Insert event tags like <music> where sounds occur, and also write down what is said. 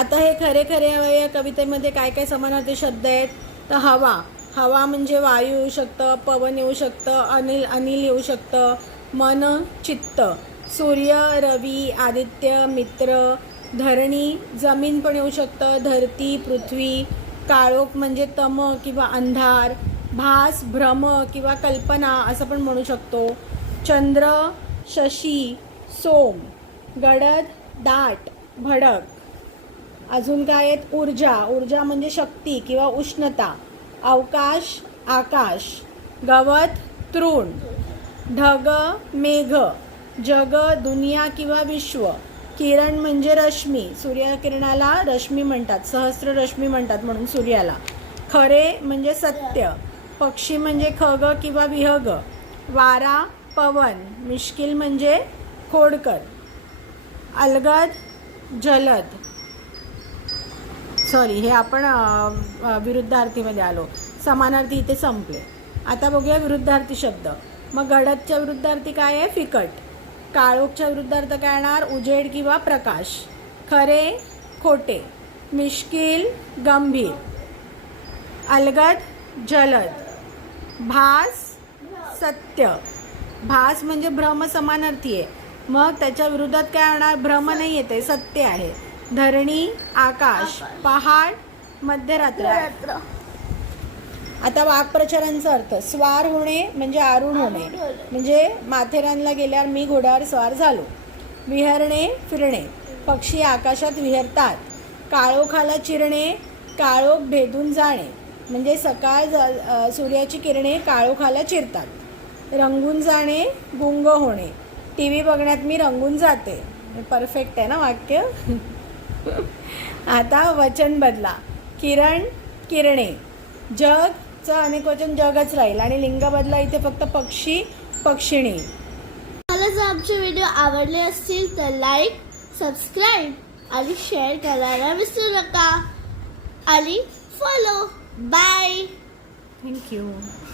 आता हे खरे खरे या कवितेमध्ये काय काय समानार्थी शब्द आहेत? तर हवा. हवा म्हणजे वायू येऊ शकतं पवन येऊ शकतं अनिल अनिल येऊ शकतं. मन चित्त. सूर्य रवी आदित्य मित्र. धरणी जमीन पण येऊ शकतं. धरती पृथ्वी. काळोख म्हणजे तम किंवा अंधार. भास भ्रम किंवा कल्पना असं पण म्हणू शकतो. चंद्र शशी सोम. गडद दाट भडक. अजून काय आहेत? ऊर्जा. ऊर्जा म्हणजे शक्ती किंवा उष्णता. अवकाश आकाश. गवत तृण. ढग मेघ. जग दुनिया किंवा विश्व. किरण म्हणजे रश्मी. सूर्यकिरणाला रश्मी म्हणतात. सहस्र रश्मी म्हणतात म्हणून सूर्याला. खरे म्हणजे सत्य. पक्षी म्हणजे खग किंवा विहग. वारा पवन. मिश्किल म्हणजे खोडकर. अलगद जलद. सॉरी हे आपण विरुद्धार्थीमध्ये आलो. समानार्थी इथे संपले. आता बघूया विरुद्धार्थी शब्द. मग गडदच्या विरुद्धार्थी काय आहे? फिकट. काळोखच्या विरुद्धार्थ काय येणार? उजेड किंवा प्रकाश. खरे खोटे. मिश्किल गंभीर. अलगद जलद. भास सत्य. भास म्हणजे भ्रम समानार्थी आहे. मग त्याच्या विरोधात काय होणार भ्रम नाही येते सत्य आहे. धरणी आकाश पहाड मध्यरात्र. रात्र आता वाक्प्रचारांचा अर्थ स्वार होणे म्हणजे आरूढ होणे. म्हणजे माथेरानला गेल्यावर मी घोड्यावर स्वार झालो. विहरणे फिरणे. पक्षी आकाशात विहरतात. काळोखाला चिरणे काळोख भेदून जाणे. म्हणजे सकाळ सूर्याची किरणे काळोखाला चिरतात. रंगून जाणे गुंग होणे. टी व्ही बघण्यात मी रंगून जाते. परफेक्ट आहे ना वाक्य? <laughs> आता वचन बदला. किरण किरणे. जगचं अनेक वचन जगच राहील आणि लिंग बदला इथे फक्त पक्षी पक्षिणी. मला जर आमचे व्हिडिओ आवडले असतील तर लाईक सबस्क्राईब आणि शेअर करायला विसरू नका. आणि फॉलो बाय थँक्यू